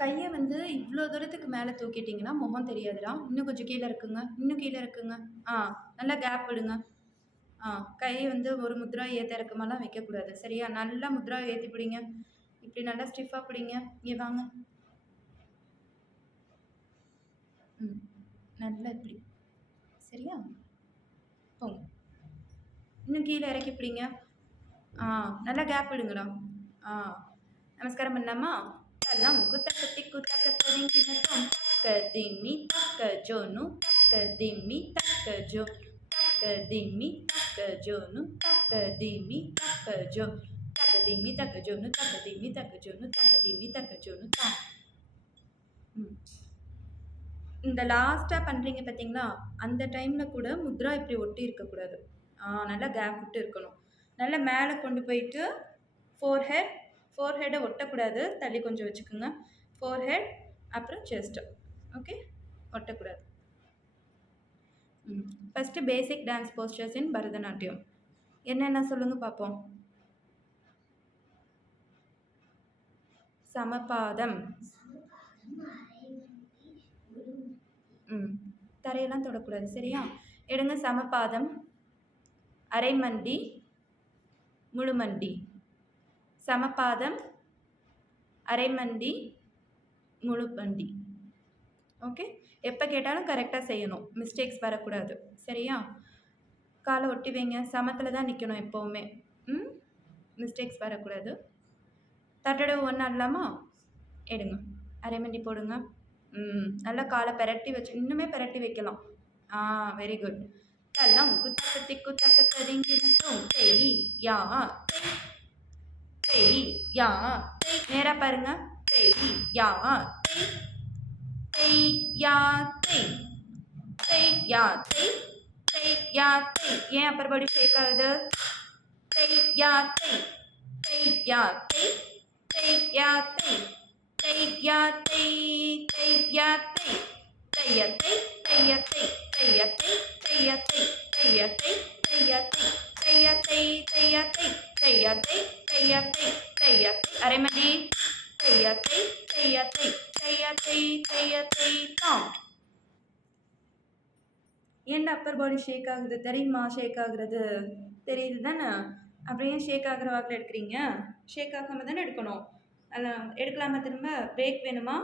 கைய வந்து இவ்ளோ தூரத்துக்கு மேல தூக்கிட்டீங்கன்னா, முகம் தெரியாதுடா. இன்னும் கொஞ்சம் கீழ இருக்குங்க. இன்னும் கீழ இருக்குங்க. ஆ, நல்லா கேப் விடுங்க. ஆ, கை வந்து ஒரு முத்ரா ஏத்த இறக்கமாலாம் வைக்கக்கூடாது. சரியா? நல்லா முத்ரா ஏத்தி பிடிங்க. இப்டி நல்லா ஸ்டிஃபா பிடிங்க. இங்க வாங்க. ம். நல்லா இப்டி. சரியா? போங்க. இன்னும் கீழ இறக்கி பிடிங்க. ஆ, நல்லா கேப் விடுங்கடா. ஆ, நமஸ்காரம் பண்ணலாமா? தலங்கு தக்க திக்கு தக்க தரிங்கின தொம் தக்க திம்மி தக்க ஜோனு தக்க திம்மி தக்க ஜோ தக்க திம்மி தக்க ஜோனு தக்க திம்மி தக்க ஜோ தக்க திம்மி தக்க ஜோனு தக்க திம்மி தக்க ஜோனு தக்க திம்மி தக்க ஜோனு தா. ம். இந்த லாஸ்ட்டா பண்றீங்க பார்த்தீங்களா? அந்த டைம்ல கூட முத்ரா இப்படி ஒட்டி இருக்கக்கூடாது. நல்லா கேப் விட்டு இருக்கணும். நல்லா மேல கொண்டு போயிட்டு ஃபோர்ஹெட்ட ஒட்டக்கூடாது. தள்ளி கொஞ்சம் வச்சுக்கோங்க. ஃபோர்ஹெட் அப்புறம் செஸ்ட். ஓகே? ஒட்டக்கூடாது. ஃபர்ஸ்ட்டு பேசிக் டான்ஸ் போஸ்டர்ஸ் இன் பரதநாட்டியம். என்னென்ன சொல்லுங்க பார்ப்போம். சமபாதம். தரையெல்லாம் தொடக்கூடாது. சரியா? எடுங்க. சமபாதம், அரைமண்டி, முழுமண்டி. சமபாதம், அரைமண்டி, முழுமண்டி. ஓகே? எப்போ கேட்டாலும் கரெக்டாக செய்யணும். மிஸ்டேக்ஸ் வரக்கூடாது. சரியா? காலை ஒட்டி வைங்க. சமத்தில் தான் நிற்கணும் எப்போவுமே. மிஸ்டேக்ஸ் வரக்கூடாது. தட்டடவு ஒன்று ஆடலாமா? எடுங்க. அரைமண்டி போடுங்க. நல்லா காலை பெரட்டி வச்சு இன்னுமே பெரட்டி வைக்கலாம். Very good. தலம் குத்தக்க திக்கு தக்க தரிங்கினத்தும் தெய் யா தெய் தெய் யா தெய். நேரா பாருங்க. தெய் யா தெய் தெய் யா தெய் தெய் யா தெய் தெய் யா தெய். ஏன் அப்பர் பாடி ஷேக் ஆகுது? தெய் யா தெய் தெய் யா தெய் தெய் யா தெய் தெய் யா தெய் தெய் யா தெய் தெய்ய தெய் தெய்ய தெய் தெய்ய தெய் தெய்ய தெய் தெய்ய தெய் தெய்ய தெய் தெய்ய தெய் தெய்ய தெய் தெய்ய தெய் தெய்ய தெய் தெய்ய தெய். அரைமண்டி. தெய்ய தெய் தெய்ய தெய் தெய்ய தெய் தெய்ய தெய் தாம். ஏன்டா அப்பர் பாடி ஷேக் ஆகுது தெரியுமா? ஷேக் ஆகுறது தெரியுது தானே? அப்புறம் ஏன் ஷேக் ஆகுற வாக்கில் எடுக்கிறீங்க? ஷேக் ஆகாமல் தானே எடுக்கணும். எடுக்கலாமா? திரும்ப பிரேக் வேணுமா?